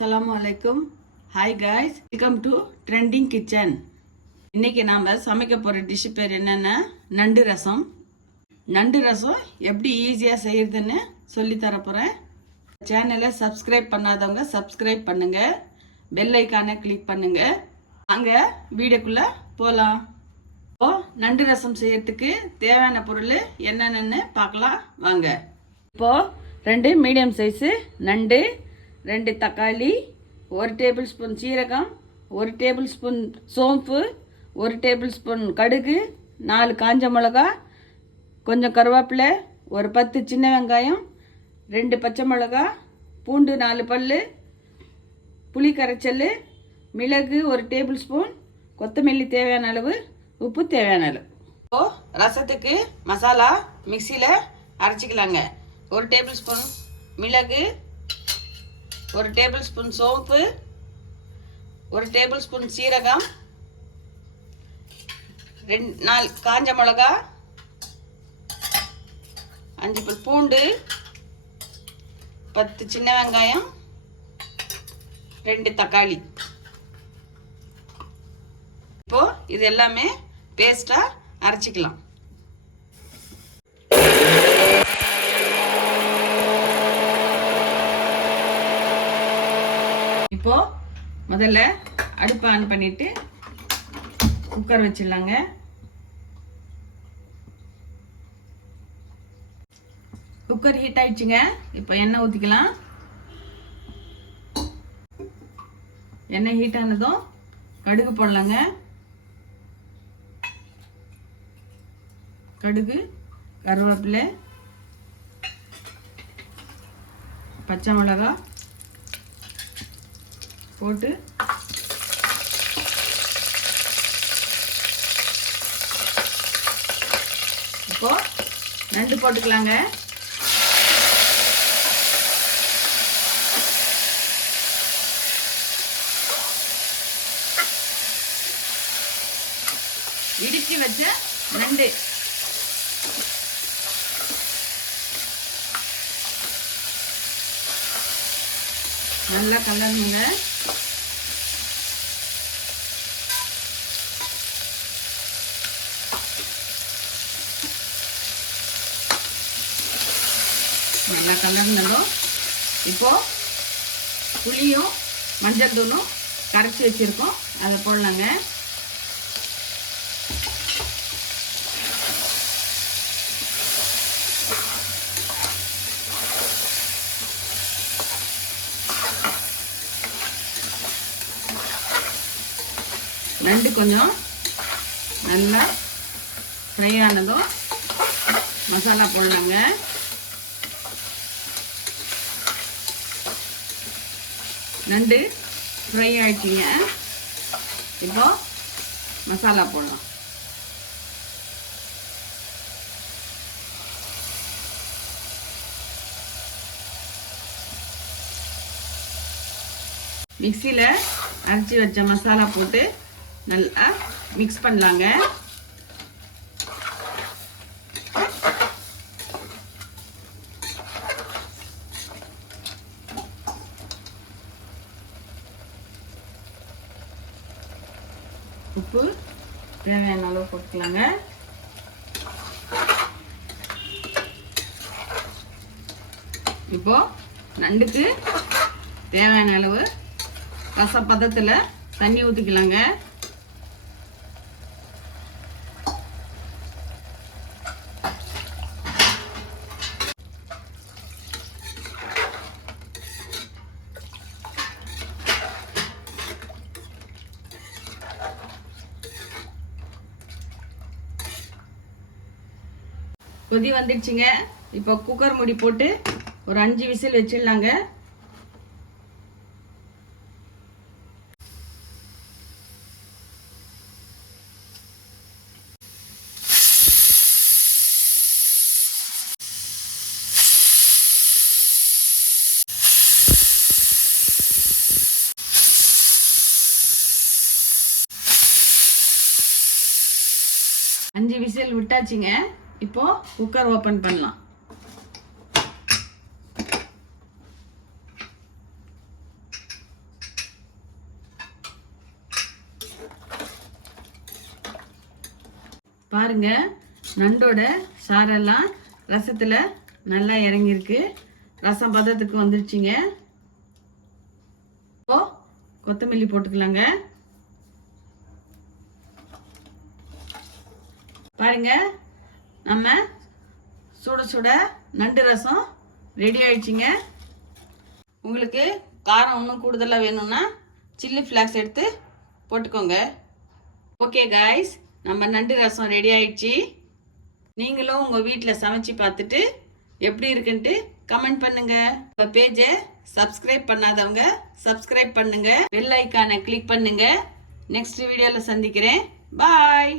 அஸ்ஸலாமு அலைக்கும். Hi guys, welcome to trending kitchen. இன்றைக்கி நாம் சமைக்க போகிற டிஷ்ஷு பேர் என்னென்னா நண்டு ரசம். நண்டு ரசம் எப்படி ஈஸியாக செய்கிறதுன்னு சொல்லித்தர போகிறேன். சேனலை சப்ஸ்கிரைப் பண்ணாதவங்க சப்ஸ்கிரைப் பண்ணுங்கள், பெல் ஐக்கானை கிளிக் பண்ணுங்கள். அங்கே வீடியோக்குள்ளே போகலாம். இப்போது நண்டு ரசம் செய்யறதுக்கு தேவையான பொருள் என்னென்னு பார்க்கலாம் வாங்க. இப்போது 2 மீடியம் சைஸு நண்டு, 2 தக்காளி, 1 டேபிள் ஸ்பூன் சீரகம், 1 டேபிள் ஸ்பூன் சோம்பு, 1 டேபிள் ஸ்பூன் கடுகு, 4 காஞ்ச மிளகா, கொஞ்சம் கருவேப்பிலை, ஒரு 10 சின்ன வெங்காயம், 2 பச்சை மிளகா, பூண்டு 4 பல், புளி கரைச்சல், மிளகு 1 டேபிள் ஸ்பூன், கொத்தமல்லி தேவையான அளவு, உப்பு தேவையான அளவு. இப்போது ரசத்துக்கு மசாலா மிக்சியில் அரைச்சிக்கலாங்க. 1 டேபிள் ஸ்பூன் மிளகு, 1 டேபிள் ஸ்பூன் சோம்பு, 1 டேபிள் ஸ்பூன் சீரகம், 4 காஞ்ச மிளகா, 5 பல் பூண்டு, 10 சின்ன வெங்காயம், 2 தக்காளி. இப்போ இது எல்லாமே பேஸ்ட்டாக அரைச்சிக்கலாம். இப்போ முதல்ல அடுப்பை ஆன் பண்ணிட்டு குக்கர் வச்சிடலாங்க. குக்கர் ஹீட் ஆயிடுச்சுங்க. இப்போ எண்ணெய் ஊற்றிக்கலாம். எண்ணெய் ஹீட் ஆனதும் கடுகு போடலாங்க. கடுகு, கருவேப்பிலை, பச்சை மிளகா போட்டு இப்போ நண்டு போட்டுக்கலாங்க. இடிச்சு வச்ச நண்டு நல்லா கலருங்க. நல்லா கலர்ந்ததும் இப்போ புளியும் மஞ்சள் தூளும் கரைச்சி வச்சுருக்கோம், அதை போடலாங்க. நண்டு கொஞ்சம் நல்லா ஃப்ரை ஆனதும் மசாலா போடலாங்க. நண்டு ஃப்ரை ஆகிடுச்சிங்க. இப்போ மசாலா போடலாம். மிக்சியில் அரைச்சி வச்ச மசாலா போட்டு நல்லா மிக்ஸ் பண்ணலாங்க. உப்பு தேவையான அளவு போட்டுக்கலாங்க. இப்போ நண்டுக்கு தேவையான அளவு ரச பதத்தில் தண்ணி ஊற்றிக்கலாங்க. கொதி வந்துடுச்சுங்க. இப்போ குக்கர் மூடி போட்டு ஒரு 5 விசில் வச்சிடலாங்க. அஞ்சு விசில் விட்டாச்சுங்க. இப்போ குக்கர் ஓபன் பண்ணலாம். பாருங்க, நண்டோட சாரெல்லாம் ரசத்தில் நல்லா இறங்கியிருக்கு. ரசம் பதத்துக்கு வந்துடுச்சிங்க. இப்போ கொத்தமல்லி போட்டுக்கலாங்க. பாருங்க, நம்ம சுட சுட நண்டு ரசம் ரெடி ஆயிடுச்சுங்க. உங்களுக்கு காரம் இன்னும் கூடுதலாக வேணும்னா சில்லி ஃப்ளாக்ஸ் எடுத்து போட்டுக்கோங்க. ஓகே காய்ஸ், நம்ம நண்டு ரசம் ரெடி ஆயிடுச்சு. நீங்களும் உங்கள் வீட்டில் சமைச்சு பார்த்துட்டு எப்படி இருக்குன்ட்டு கமெண்ட் பண்ணுங்க. உங்கள் பேஜை சப்ஸ்கிரைப் பண்ணாதவங்க சப்ஸ்கிரைப் பண்ணுங்க. பெல் ஐக்கானை கிளிக் பண்ணுங்க. நெக்ஸ்ட் வீடியோவில் சந்திக்கிறேன். பாய்.